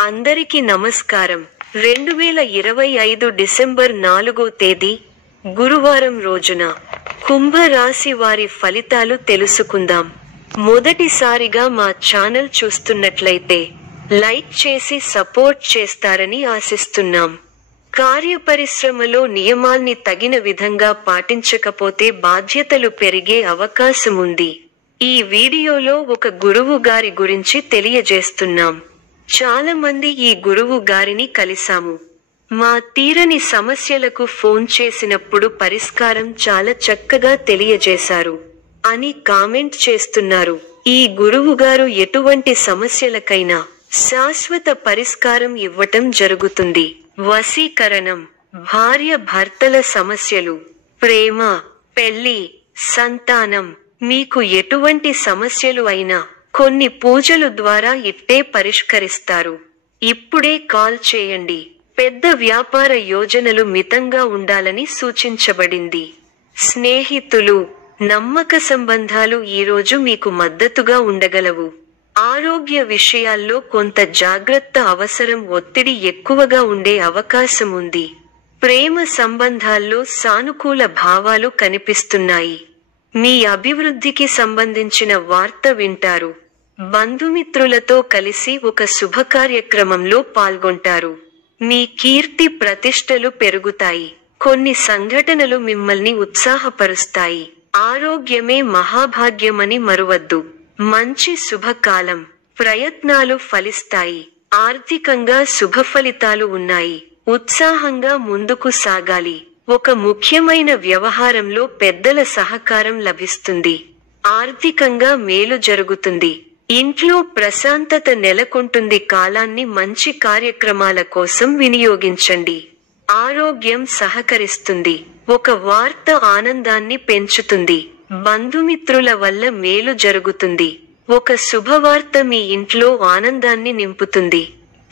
అందరికీ నమస్కారం. 2025 డిసెంబర్ 4వ తేదీ గురువారం రోజున కుంభ రాశి వారి ఫలితాలు తెలుసుకుందాం. మొదటిసారిగా మా ఛానల్ చూస్తున్నట్లయితే లైక్ చేసి సపోర్ట్ చేస్తారని ఆశిస్తున్నాం. కార్యపరిశ్రమలో నియమాల్ని తగిన విధంగా పాటించకపోతే బాధ్యతలు పెరిగే అవకాశం ఉంది. ఈ వీడియోలో ఒక గురువు గారి గురించి తెలియజేస్తున్నాం. చాలా మంది ఈ గురువు గారిని కలిసాము. మా తీరని సమస్యలకు ఫోన్ చేసినప్పుడు పరిష్కారం చాలా చక్కగా తెలియజేశారు అని కామెంట్ చేస్తున్నారు. ఈ గురువు గారు ఎటువంటి సమస్యలకైనా శాశ్వత పరిష్కారం ఇవ్వటం జరుగుతుంది. వశీకరణం, భార్య భర్తల సమస్యలు, ప్రేమ, పెళ్లి, సంతానం, మీకు ఎటువంటి సమస్యలు అయినా కొన్ని పూజలు ద్వారా ఇట్టే పరిష్కరిస్తారు. ఇప్పుడే కాల్ చేయండి. పెద్ద వ్యాపార యోజనలు మితంగా ఉండాలని సూచించబడింది. స్నేహితులు, నమ్మక సంబంధాలు ఈరోజు మీకు మద్దతుగా ఉండగలవు. ఆరోగ్య విషయాల్లో కొంత జాగ్రత్త అవసరం. ఒత్తిడి ఎక్కువగా ఉండే అవకాశం ఉంది. ప్రేమ సంబంధాల్లో సానుకూల భావాలు కనిపిస్తున్నాయి. మీ అభివృద్ధికి సంబంధించిన వార్త వింటారు. బంధుమిత్రులతో కలిసి ఒక శుభకార్యక్రమంలో పాల్గొంటారు. మీ కీర్తి ప్రతిష్టలు పెరుగుతాయి. కొన్ని సంఘటనలు మిమ్మల్ని ఉత్సాహపరుస్తాయి. ఆరోగ్యమే మహాభాగ్యమని మరువద్దు. మంచి శుభకాలం. ప్రయత్నాలు ఫలిస్తాయి. ఆర్థికంగా శుభ ఫలితాలు ఉన్నాయి. ఉత్సాహంగా ముందుకు సాగాలి. ఒక ముఖ్యమైన వ్యవహారంలో పెద్దల సహకారం లభిస్తుంది. ఆర్థికంగా మేలు జరుగుతుంది. ఇంట్లో ప్రశాంతత నెలకొంటుంది. కాలాన్ని మంచి కార్యక్రమాల కోసం వినియోగించండి. ఆరోగ్యం సహకరిస్తుంది. ఒక వార్త ఆనందాన్ని పెంచుతుంది. బంధుమిత్రుల వల్ల మేలు జరుగుతుంది. ఒక శుభవార్త మీ ఇంట్లో ఆనందాన్ని నింపుతుంది.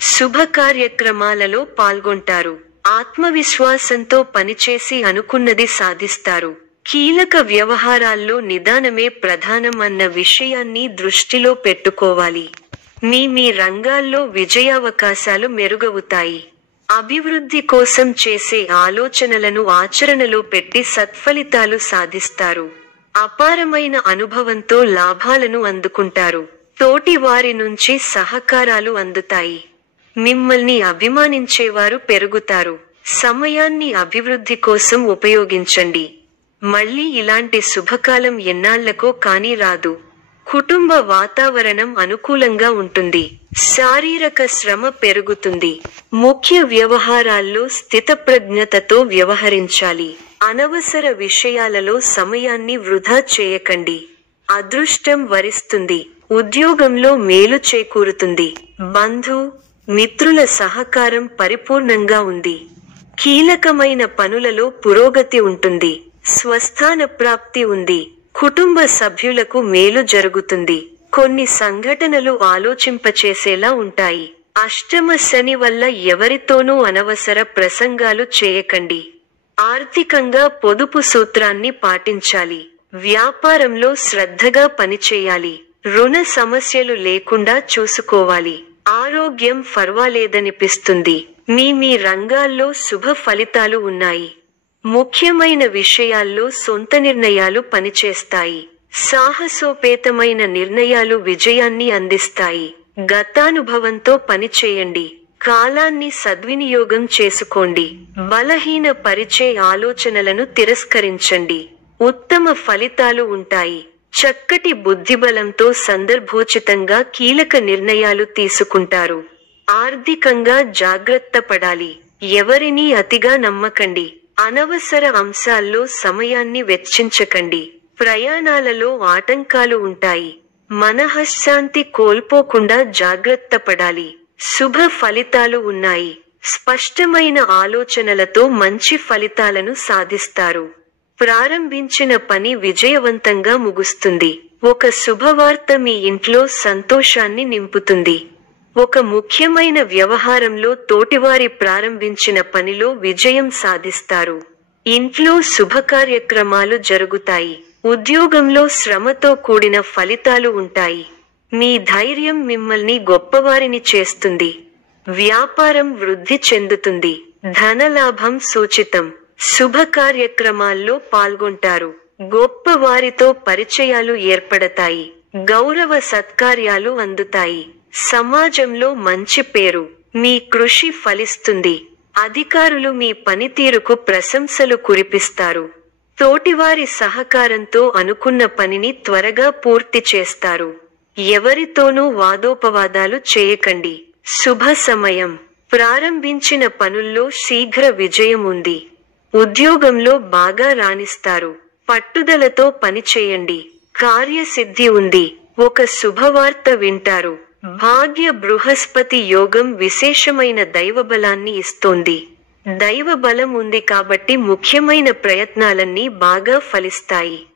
శుభ కార్యక్రమాలలో పాల్గొంటారు. ఆత్మవిశ్వాసంతో పనిచేసి అనుకున్నది సాధిస్తారు. కీలక వ్యవహారాల్లో నిదానమే ప్రధానం అన్న విషయాన్ని దృష్టిలో పెట్టుకోవాలి. మీ రంగాల్లో విజయావకాశాలు మెరుగవుతాయి. అభివృద్ధి కోసం చేసే ఆలోచనలను ఆచరణలో పెట్టి సత్ఫలితాలు సాధిస్తారు. అపారమైన అనుభవంతో లాభాలను అందుకుంటారు. తోటి వారి నుంచి సహకారాలు అందుతాయి. మిమ్మల్ని అభిమానించేవారు పెరుగుతారు. సమయాన్ని అభివృద్ధి కోసం ఉపయోగించండి. మళ్ళీ ఇలాంటి శుభకాలం ఎన్నాళ్లకో కానీ రాదు. కుటుంబ వాతావరణం అనుకూలంగా ఉంటుంది. శారీరక శ్రమ పెరుగుతుంది. ముఖ్య వ్యవహారాల్లో స్థితప్రజ్ఞతతో వ్యవహరించాలి. అనవసర విషయాలలో సమయాన్ని వృధా చేయకండి. అదృష్టం వరిస్తుంది. ఉద్యోగంలో మేలు చేకూరుతుంది. మిత్రుల సహకారం పరిపూర్ణంగా ఉంది. కీలకమైన పనులలో పురోగతి ఉంటుంది. స్వస్థాన ప్రాప్తి ఉంది. కుటుంబ సభ్యులకు మేలు జరుగుతుంది. కొన్ని సంఘటనలు ఆలోచింపచేసేలా ఉంటాయి. అష్టమ శని వల్ల ఎవరితోనూ అనవసర ప్రసంగాలు చేయకండి. ఆర్థికంగా పొదుపు సూత్రాన్ని పాటించాలి. వ్యాపారంలో శ్రద్ధగా పనిచేయాలి. రుణ సమస్యలు లేకుండా చూసుకోవాలి. ఆరోగ్యం పర్వాలేదనిపిస్తుంది. మీ రంగాల్లో శుభ ఫలితాలు ఉన్నాయి. ముఖ్యమైన విషయాల్లో సొంత నిర్ణయాలు పనిచేస్తాయి. సాహసోపేతమైన నిర్ణయాలు విజయాన్ని అందిస్తాయి. గతానుభవంతో పనిచేయండి. కాలాన్ని సద్వినియోగం చేసుకోండి. బలహీన పరిచే ఆలోచనలను తిరస్కరించండి. ఉత్తమ ఫలితాలు ఉంటాయి. చక్కటి బుద్ధిబలంతో సందర్భోచితంగా కీలక నిర్ణయాలు తీసుకుంటారు. ఆర్థికంగా జాగ్రత్త పడాలి. ఎవరినీ అతిగా నమ్మకండి. అనవసర అంశాల్లో సమయాన్ని వెచ్చించకండి. ప్రయాణాలలో ఆటంకాలు ఉంటాయి. మనఃశాంతి కోల్పోకుండా జాగ్రత్త పడాలి. శుభ ఫలితాలు ఉన్నాయి. స్పష్టమైన ఆలోచనలతో మంచి ఫలితాలను సాధిస్తారు. ప్రారంభించిన పని విజయవంతంగా ముగుస్తుంది. ఒక శుభవార్త మీ ఇంట్లో సంతోషాన్ని నింపుతుంది. ఒక ముఖ్యమైన వ్యవహారంలో తోటివారి ప్రారంభించిన పనిలో విజయం సాధిస్తారు. ఇంట్లో శుభకార్యక్రమాలు జరుగుతాయి. ఉద్యోగంలో శ్రమతో కూడిన ఫలితాలు ఉంటాయి. మీ ధైర్యం మిమ్మల్ని గొప్పవారిని చేస్తుంది. వ్యాపారం వృద్ధి చెందుతుంది. ధనలాభం సూచితం. శుభ కార్యక్రమాల్లో పాల్గొంటారు. గొప్ప వారితో పరిచయాలు ఏర్పడతాయి. గౌరవ సత్కార్యాలు అందుతాయి. సమాజంలో మంచి పేరు. మీ కృషి ఫలిస్తుంది. అధికారులు మీ పనితీరుకు ప్రశంసలు కురిపిస్తారు. తోటివారి సహకారంతో అనుకున్న పనిని త్వరగా పూర్తి చేస్తారు. ఎవరితోనూ వాదోపవాదాలు చేయకండి. శుభ సమయం. ప్రారంభించిన పనుల్లో శీఘ్ర విజయం ఉంది. ఉద్యోగంలో బాగా రాణిస్తారు. పట్టుదలతో పనిచేయండి. కార్యసిద్ధి ఉంది. ఒక శుభవార్త వింటారు. భాగ్య బృహస్పతి యోగం విశేషమైన దైవబలాన్ని ఇస్తోంది. దైవబలం ఉంది కాబట్టి ముఖ్యమైన ప్రయత్నాలన్నీ బాగా ఫలిస్తాయి.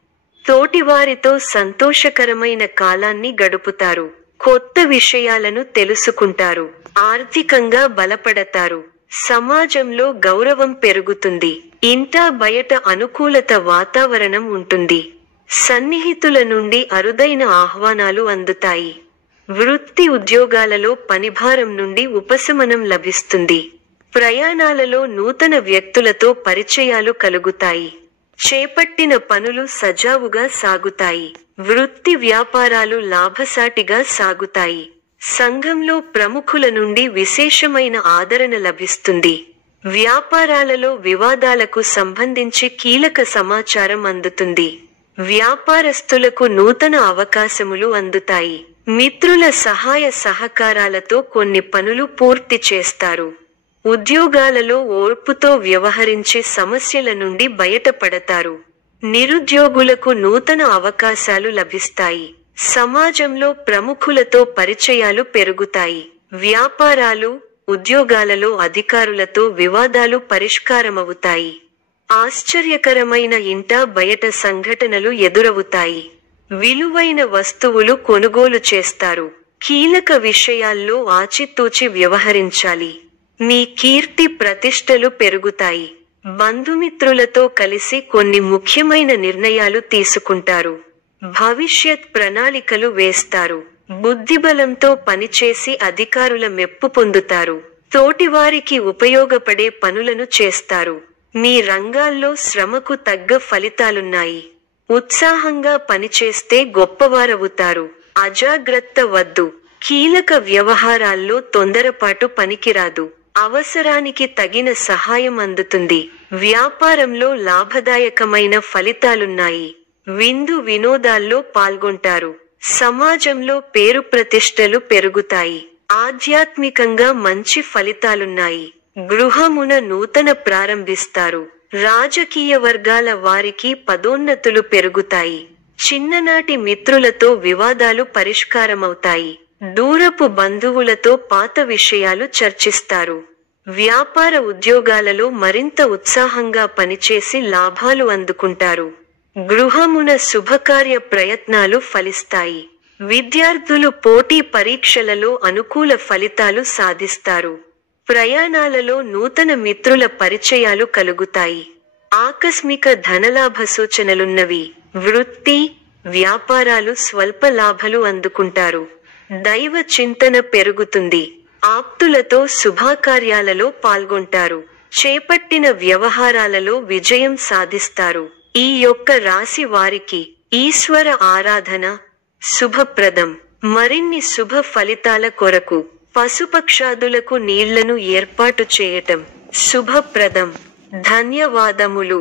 తోటివారితో సంతోషకరమైన కాలాన్ని గడుపుతారు. కొత్త విషయాలను తెలుసుకుంటారు. ఆర్థికంగా బలపడతారు. సమాజంలో గౌరవం పెరుగుతుంది. ఇంటా బయట అనుకూలత వాతావరణం ఉంటుంది. సన్నిహితుల నుండి అరుదైన ఆహ్వానాలు అందుతాయి. వృత్తి ఉద్యోగాలలో పనిభారం నుండి ఉపశమనం లభిస్తుంది. ప్రయాణాలలో నూతన వ్యక్తులతో పరిచయాలు కలుగుతాయి. చేపట్టిన పనులు సజావుగా సాగుతాయి. వృత్తి వ్యాపారాలు లాభసాటిగా సాగుతాయి. సంఘంలో ప్రముఖుల నుండి విశేషమైన ఆదరణ లభిస్తుంది. వ్యాపారాలలో వివాదాలకు సంబంధించి కీలక సమాచారం అందుతుంది. వ్యాపారస్తులకు నూతన అవకాశములు అందుతాయి. మిత్రుల సహాయ సహకారాలతో కొన్ని పనులు పూర్తి చేస్తారు. ఉద్యోగాలలో ఓర్పుతో వ్యవహరించి సమస్యల నుండి బయటపడతారు. నిరుద్యోగులకు నూతన అవకాశాలు లభిస్తాయి. సమాజంలో ప్రముఖులతో పరిచయాలు పెరుగుతాయి. వ్యాపారాలు, ఉద్యోగాలలో అధికారులతో వివాదాలు పరిష్కారమవుతాయి. ఆశ్చర్యకరమైన ఇంటా బయట సంఘటనలు ఎదురవుతాయి. విలువైన వస్తువులు కొనుగోలు చేస్తారు. కీలక విషయాల్లో ఆచితూచి వ్యవహరించాలి. మీ కీర్తి ప్రతిష్టలు పెరుగుతాయి. బంధుమిత్రులతో కలిసి కొన్ని ముఖ్యమైన నిర్ణయాలు తీసుకుంటారు. భవిష్యత్ ప్రణాళికలు వేస్తారు. బుద్ధిబలంతో పనిచేసి అధికారుల మెప్పు పొందుతారు. తోటివారికి ఉపయోగపడే పనులను చేస్తారు. మీ రంగాల్లో శ్రమకు తగ్గ ఫలితాలున్నాయి. ఉత్సాహంగా పనిచేస్తే గొప్పవారవుతారు. అజాగ్రత్త వద్దు. కీలక వ్యవహారాల్లో తొందరపాటు పనికిరాదు. అవసరానికి తగిన సహాయం అందుతుంది. వ్యాపారంలో లాభదాయకమైన ఫలితాలున్నాయి. విందు వినోదాల్లో పాల్గొంటారు. సమాజంలో పేరు ప్రతిష్టలు పెరుగుతాయి. ఆధ్యాత్మికంగా మంచి ఫలితాలున్నాయి. గృహమున నూతన ప్రారంభిస్తారు. రాజకీయ వర్గాల వారికి పదోన్నతులు పెరుగుతాయి. చిన్ననాటి మిత్రులతో వివాదాలు పరిష్కారమవుతాయి. దూరపు బంధువులతో పాత విషయాలు చర్చిస్తారు. వ్యాపార ఉద్యోగాలలో మరింత ఉత్సాహంగా పనిచేసి లాభాలు అందుకుంటారు. గృహమున శుభకార్య ప్రయత్నాలు ఫలిస్తాయి. విద్యార్థులు పోటీ పరీక్షలలో అనుకూల ఫలితాలు సాధిస్తారు. ప్రయాణాలలో నూతన మిత్రుల పరిచయాలు కలుగుతాయి. ఆకస్మిక ధనలాభ సూచనలున్నవి. వృత్తి, వ్యాపారాలు స్వల్ప లాభాలు అందుకుంటారు. దైవ చింతన పెరుగుతుంది. ఆప్తులతో శుభకార్యాలలో పాల్గొంటారు. చేపట్టిన వ్యవహారాలలో విజయం సాధిస్తారు. ఈ యొక్క రాశి వారికి ఈశ్వర ఆరాధన శుభప్రదం. మరిన్ని శుభ ఫలితాల కొరకు పశుపక్షాదులకు నీళ్లను ఏర్పాటు చేయటం శుభప్రదం. ధన్యవాదములు.